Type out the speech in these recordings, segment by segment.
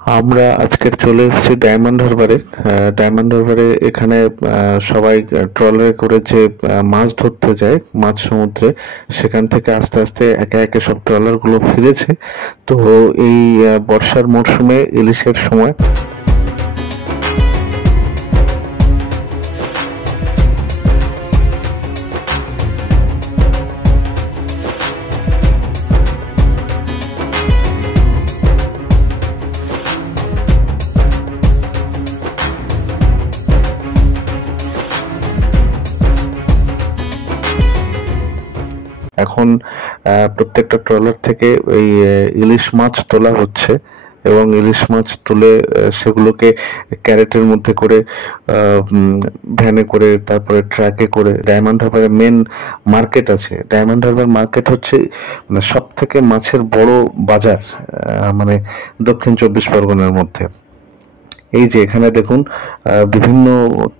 আমরা আজকে চলে এসেছি ডায়মন্ড হারবারে। ডায়মন্ড হারবারে এখানে সবাই ট্রলারে করে যে মাছ ধরতে যায় মাঝ সমুদ্রে, সেখান থেকে আস্তে আস্তে একে একে সব ট্রলারগুলো ফিরেছে। তো এই বর্ষার মরশুমে ইলিশের সময় এখন প্রত্যেকটা ট্রলার থেকে এই ইলিশ মাছ তোলা হচ্ছে এবং ইলিশ মাছ তুলে সেগুলোকে ক্যারেটের মধ্যে করে ভ্যানে করে তারপরে ট্রাকে করে ডায়মন্ড হারবারের মেন মার্কেট আছে। ডায়মন্ড হারবার মার্কেট হচ্ছে মানে সব থেকে মাছের বড় বাজার, মানে দক্ষিণ 24 পরগনার মধ্যে। এই যে এখানে দেখুন বিভিন্ন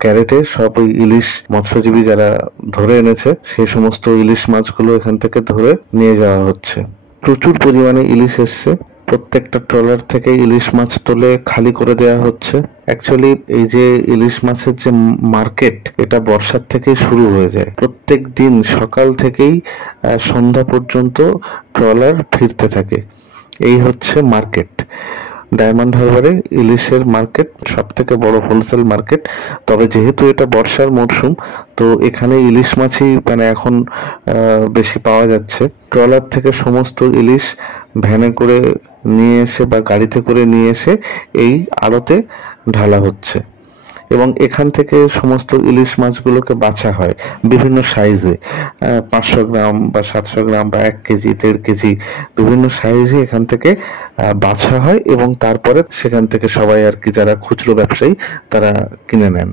ক্যারেটে সব ওই ইলিশ মৎস্যজীবী যারা ধরে এনেছে সেই সমস্ত ইলিশ মাছগুলো এখান থেকে ধরে নিয়ে যাওয়া হচ্ছে। প্রচুর পরিমাণে ইলিশ এসছে, প্রত্যেকটা ট্রলার থেকে ইলিশ মাছ তুলে খালি করে দেওয়া হচ্ছে। অ্যাকচুয়ালি এই যে ইলিশ মাছের যে মার্কেট, এটা বর্ষার থেকেই শুরু হয়ে যায়। প্রত্যেক দিন সকাল থেকেই সন্ধ্যা পর্যন্ত ট্রলার ফিরতে থাকে। এই হচ্ছে মার্কেট। ডায়মন্ড হারবারে ইলিশের মার্কেট সব থেকে বড় হোলসেল মার্কেট। তবে যেহেতু এটা বর্ষার মরশুম, তো এখানে ইলিশ মাছই মানে এখন বেশি পাওয়া যাচ্ছে। ট্রলার থেকে সমস্ত ইলিশ ভ্যানে করে নিয়ে এসে বা গাড়িতে করে নিয়ে এসে এই আড়তে ঢালা হচ্ছে এবং এখান থেকে সমস্ত ইলিশ মাছগুলোকে বাছা হয় বিভিন্ন সাইজে, 500 গ্রাম বা 700 গ্রাম বা 1 কেজি 1.5 কেজি বিভিন্ন সাইজে এখান থেকে বাছা হয় এবং তারপরে সেখান থেকে সবাই আর কি যারা খুচরো ব্যবসায়ী তারা কিনে নেন।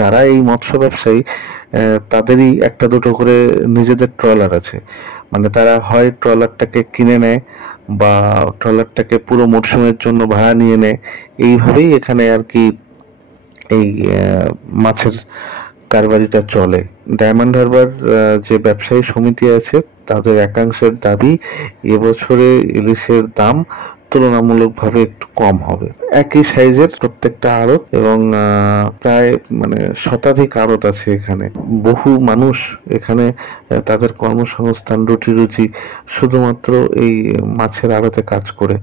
যারা এই মৎস্য ব্যবসায়ী তাদেরই একটা দুটো করে নিজেদের ট্রলার আছে। মানে তারা হয় ট্রলারটাকে কিনে নেয় বা ট্রলারটাকে পুরো মরশুমের জন্য ভাড়া নিয়ে নেয়। এইভাবেই এখানে আর কি এই মাছের কারবারিটা চলে। ডায়মন্ড হারবার যে ব্যবসায়ী সমিতি আছে তাদের একাংশের দাবি এবছরে ইলিশের দাম তুলনামূলকভাবে একটু কম হবে। একই সাইজের প্রত্যেকটা আড়ত এবং প্রায় মানে শতাধিক আড়ত আছে এখানে। বহু মানুষ এখানে তাদের কর্মসংস্থান রুটি রুজি শুধুমাত্র এই মাছের আড়তে কাজ করে।